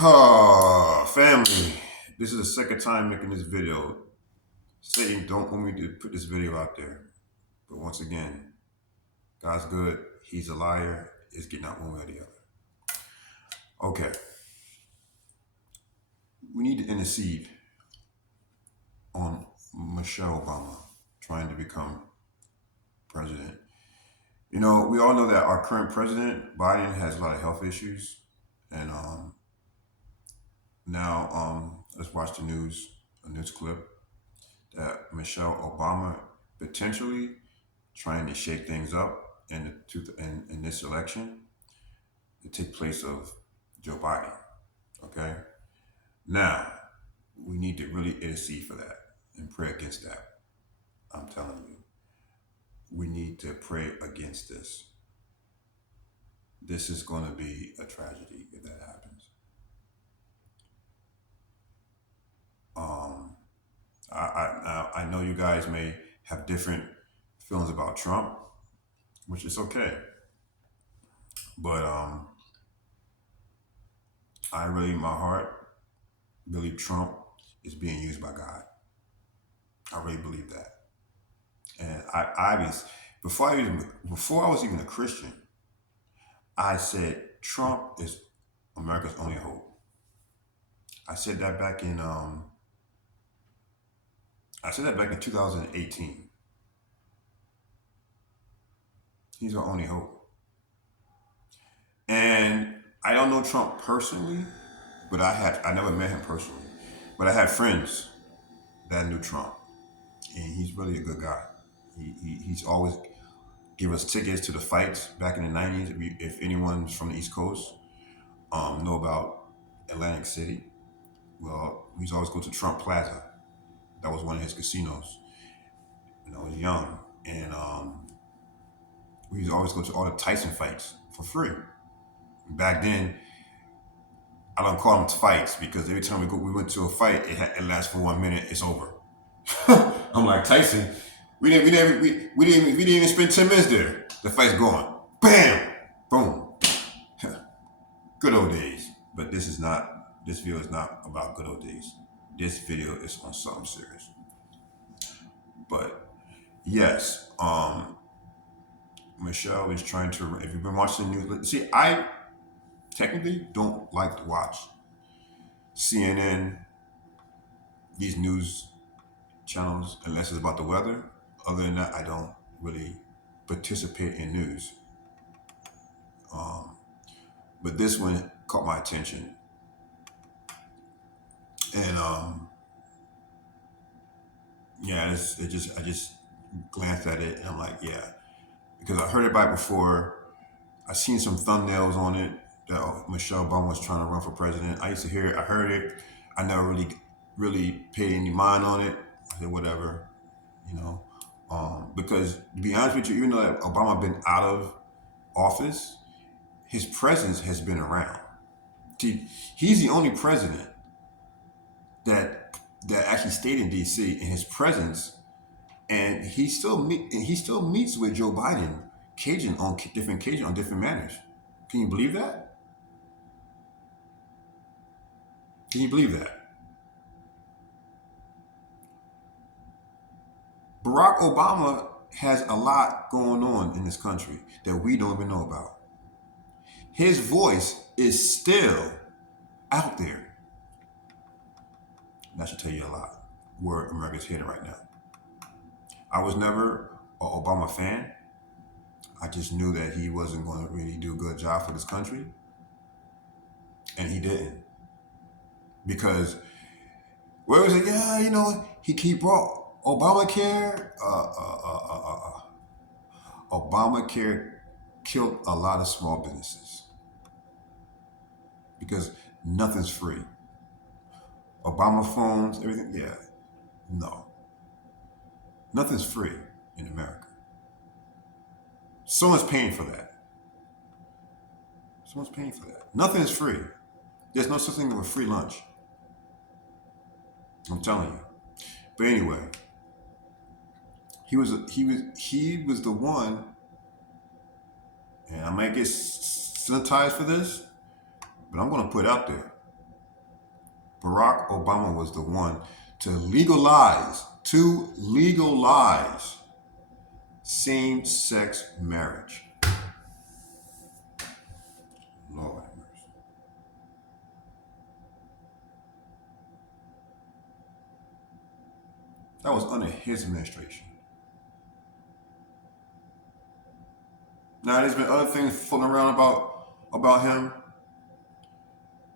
Oh, family. This is the second time making this video. Satan don't want me to put this video out there. But once again, God's good. He's a liar. It's getting out one way or the other. Okay. We need to intercede on Michelle Obama trying to become president. You know, we all know that our current president, Biden, has a lot of health issues. And now let's watch the news, a news clip that Michelle Obama potentially trying to shake things up in this election to take place of Joe Biden. Okay, now we need to really intercede for that and pray against that. I'm telling you, we need to pray against this. This is going to be a tragedy if that happens. Um, I know you guys may have different feelings about Trump, which is okay. But I really, in my heart, believe Trump is being used by God. I really believe that. And I was before I was even a Christian, I said Trump is America's only hope. I said that back in 2018. He's our only hope. And I don't know Trump personally, but I never met him personally. But I had friends that knew Trump, and he's really a good guy. He's always give us tickets to the fights back in the '90s. If anyone's from the East Coast know about Atlantic City, well, we used to always go to Trump Plaza. That was one of his casinos when I was young, and we used to always go to all the Tyson fights for free. Back then, I don't call them fights because every time we went to a fight, it lasts for 1 minute. It's over. I'm like Tyson. We didn't even spend 10 minutes there. The fight's going. Bam, boom. Good old days. But this is not. This video is not about good old days. This video is on something serious. But yes, Michelle is trying to. If you've been watching the news, see, I technically don't like to watch CNN, these news channels, unless it's about the weather. Other than that, I don't really participate in news. But this one caught my attention, and yeah, I just glanced at it, and I'm like, yeah, because I heard about it before. I seen some thumbnails on it that Michelle Obama was trying to run for president. I used to hear it. I heard it. I never really paid any mind on it. I said whatever, you know. Because to be honest with you, even though that Obama been out of office, his presence has been around. He's the only president that actually stayed in D.C. in his presence, and he still meets with Joe Biden, different Cajun on different matters. Can you believe that? Can you believe that? Barack Obama has a lot going on in this country that we don't even know about. His voice is still out there. That should tell you a lot where America's headed right now. I was never an Obama fan. I just knew that he wasn't going to really do a good job for this country. And he didn't. Because, where was it? Yeah, you know, he brought Obamacare. Obamacare killed a lot of small businesses. Because nothing's free. Obama phones, everything, yeah. No. Nothing's free in America. Someone's paying for that. Someone's paying for that. Nothing is free. There's no such thing as a free lunch. I'm telling you. But anyway, he was the one, and I might get sanitized for this, but I'm going to put it out there. Barack Obama was the one to legalize same-sex marriage. Lord have mercy. That was under his administration. Now there's been other things floating around about him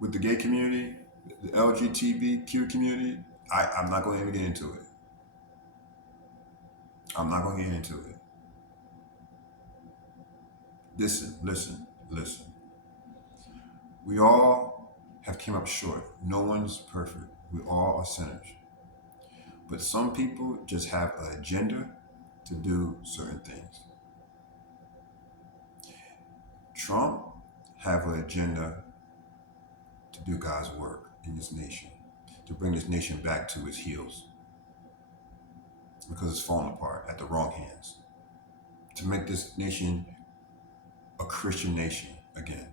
with the gay community, the LGBTQ community. I'm not going to even get into it. I'm not going to get into it. Listen. We all have came up short. No one's perfect. We all are sinners. But some people just have an agenda to do certain things. Trump have an agenda to do God's work in this nation, to bring this nation back to its heels because it's falling apart at the wrong hands, to make this nation a Christian nation again.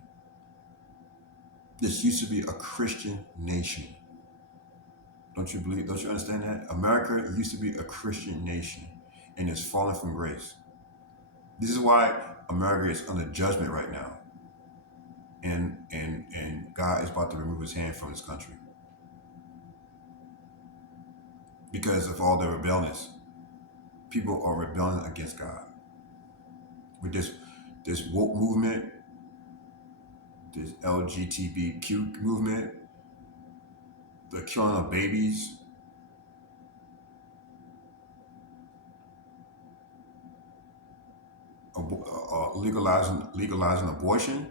This used to be a Christian nation. Don't you understand that? America used to be a Christian nation and it's fallen from grace. This is why America is under judgment right now. And God is about to remove his hand from this country. Because of all the rebellions. People are rebelling against God. With this woke movement, this LGBTQ movement, the killing of babies, legalizing abortion.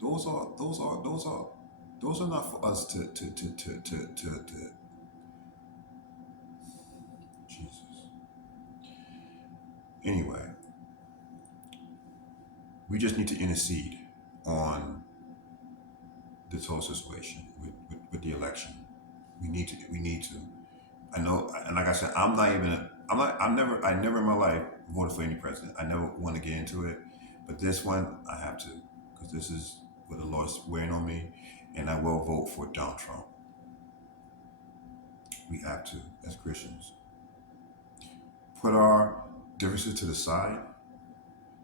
Those are not for us to Jesus. Anyway, we just need to intercede on this whole situation with the election. We need to. I know, and like I said, I never in my life voted for any president. I never want to get into it, but this one I have to, because this is what the Lord's weighing on me, and I will vote for Donald Trump. We have to, as Christians, put our differences to the side,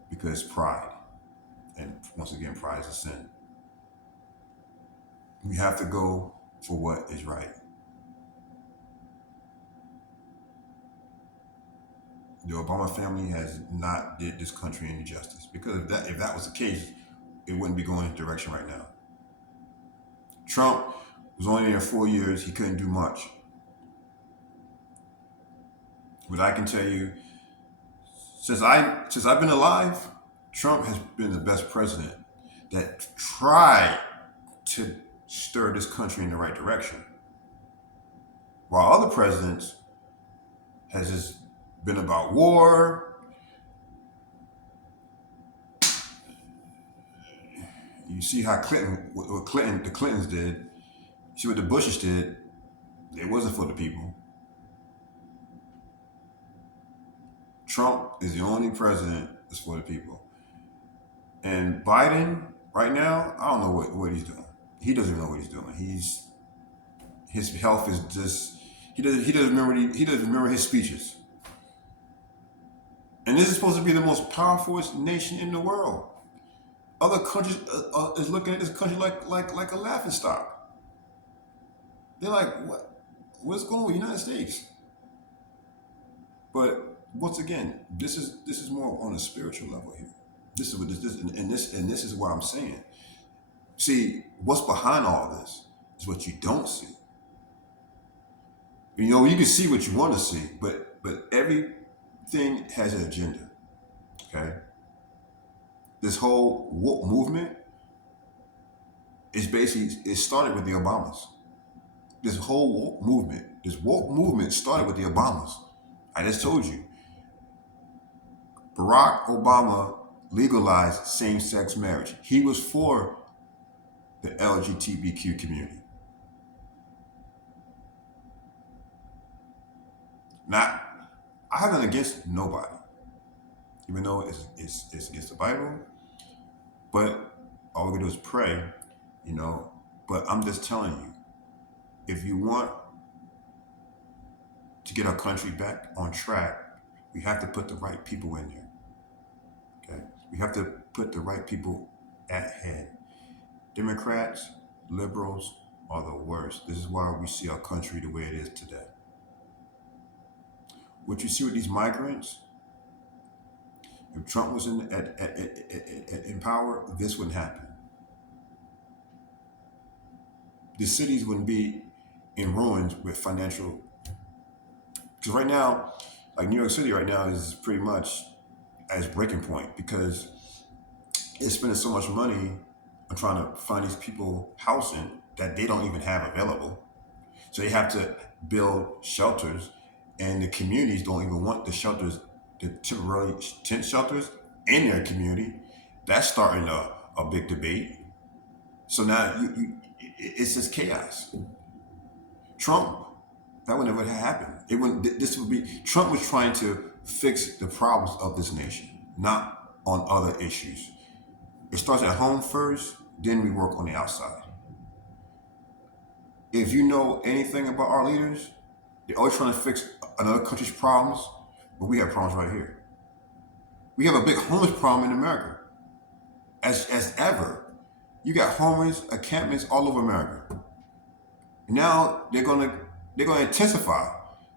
because pride, and once again, pride is a sin. We have to go for what is right. The Obama family has not did this country any justice, because if that was the case, it wouldn't be going in the direction right now. Trump was only there 4 years. He couldn't do much. But I can tell you, since I've been alive, Trump has been the best president that tried to stir this country in the right direction. While other presidents has just been about war. You see how the Clintons did. You see what the Bushes did. It wasn't for the people. Trump is the only president that's for the people. And Biden, right now, I don't know what he's doing. He doesn't even know what he's doing. His health is just, he doesn't remember his speeches. And this is supposed to be the most powerful nation in the world. Other countries is looking at this country like a laughingstock. They're like, what's going on with the United States? But once again, this is more on a spiritual level here. This is what this is what I'm saying. See, what's behind all this is what you don't see. You know, you can see what you want to see, but everything has an agenda. Okay? This whole woke movement it started with the Obamas. This whole woke movement started with the Obamas. I just told you. Barack Obama legalized same-sex marriage. He was for the LGBTQ community. Now, I have nothing against nobody, even though it's against the Bible. But all we can do is pray, you know, But I'm just telling you, if you want to get our country back on track, we have to put the right people in there. Okay, we have to put the right people at head. Democrats, liberals are the worst. This is why we see our country the way it is today. What you see with these migrants, if Trump was in power, this wouldn't happen. The cities wouldn't be in ruins with financial. Because right now, like New York City right now is pretty much at its breaking point because it's spending so much money on trying to find these people housing that they don't even have available. So they have to build shelters, and the communities don't even want the shelters, the temporary tent shelters in their community. That's starting a big debate. So now it's just chaos. Trump, that would never happen. It wouldn't. This would be Trump was trying to fix the problems of this nation, not on other issues. It starts at home first, then we work on the outside. If you know anything about our leaders, they're always trying to fix another country's problems, but we have problems right here. We have a big homeless problem in America, as ever. You got homeless encampments all over America. Now they're gonna intensify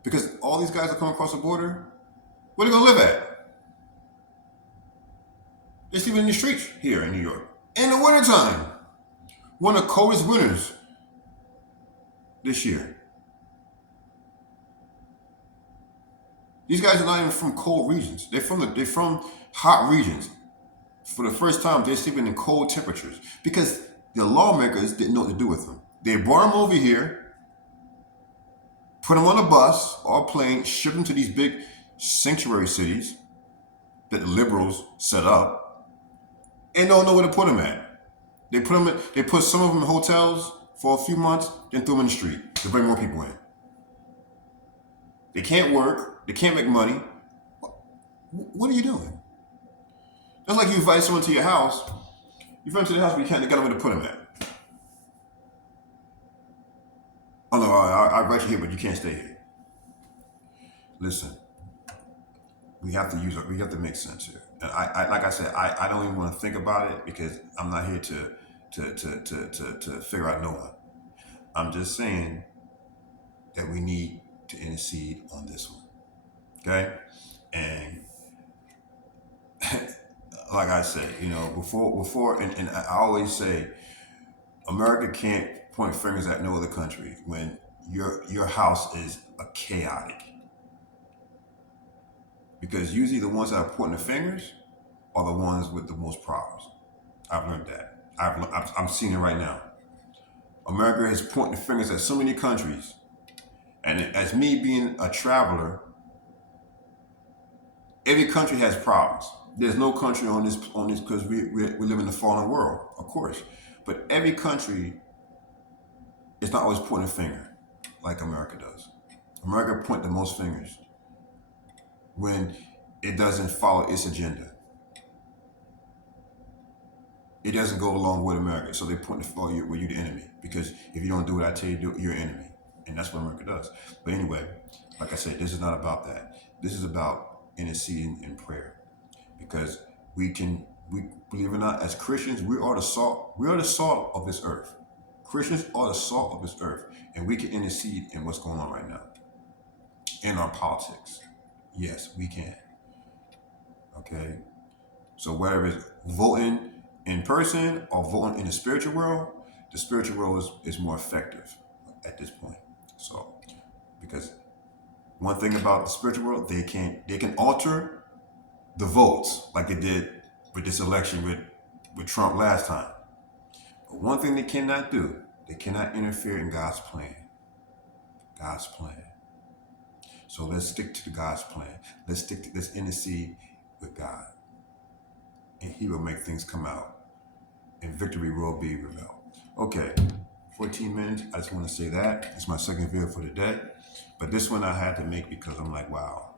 because all these guys are coming across the border. Where they gonna live at? They're sleeping in the streets here in New York in the wintertime. One of the coldest winters this year. These guys are not even from cold regions. They're from hot regions. For the first time, they're sleeping in cold temperatures because the lawmakers didn't know what to do with them. They brought them over here, put them on a bus or a plane, ship them to these big sanctuary cities that the liberals set up, and don't know where to put them at. They put some of them in hotels for a few months, then threw them in the street to bring more people in. They can't work. They can't make money. What are you doing? That's like you invite someone to your house. You invite them to the house, but you can't get nowhere to put them at. Oh no, I invite you here, but you can't stay here. Listen, we have to make sense here. And I like I said, I don't even want to think about it because I'm not here to figure out no one. I'm just saying that we need to intercede on this one. Okay? And like I said, before and I always say America can't point fingers at no other country when your house is a chaotic. Because usually the ones that are pointing the fingers are the ones with the most problems. I've learned that. I'm seeing it right now. America has pointed the fingers at so many countries. And as me being a traveler, every country has problems. There's no country on this because we live in the fallen world, of course. But every country is not always pointing a finger like America does. America point the most fingers when it doesn't follow its agenda. It doesn't go along with America, so they point to follow you where you're the enemy. Because if you don't do what I tell you to do, you're an enemy. And that's what America does. But anyway, like I said, this is not about that. This is about interceding in prayer. Because we believe it or not, as Christians, we are the salt. We are the salt of this earth. Christians are the salt of this earth. And we can intercede in what's going on right now. In our politics. Yes, we can. Okay? So whether it's voting in person or voting in the spiritual world, the spiritual world is more effective at this point. So, because one thing about the spiritual world, they can alter the votes like they did with this election with Trump last time. But one thing they cannot do, they cannot interfere in God's plan. God's plan. So let's stick to God's plan. Let's intercede with God. And He will make things come out. And victory will be revealed. Okay, 14 minutes. I just want to say that. It's my second video for the day. But this one I had to make because I'm like, wow,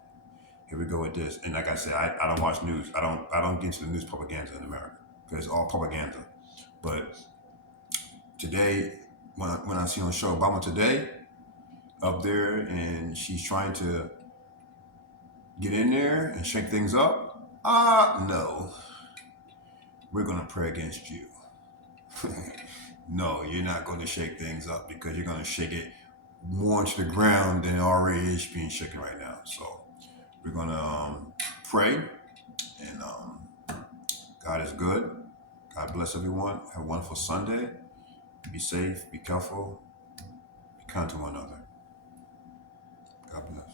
here we go with this. And like I said, I don't watch news. I don't get into the news propaganda in America because it's all propaganda. But Today, when I see on the show Obama Today up there, and she's trying to get in there and shake things up, no, we're going to pray against you. No, you're not going to shake things up because you're going to shake it more into the ground than it already is being shaken right now. So we're going to pray, and God is good. God bless everyone. Have a wonderful Sunday. Be safe, be careful, be kind to one another. God bless.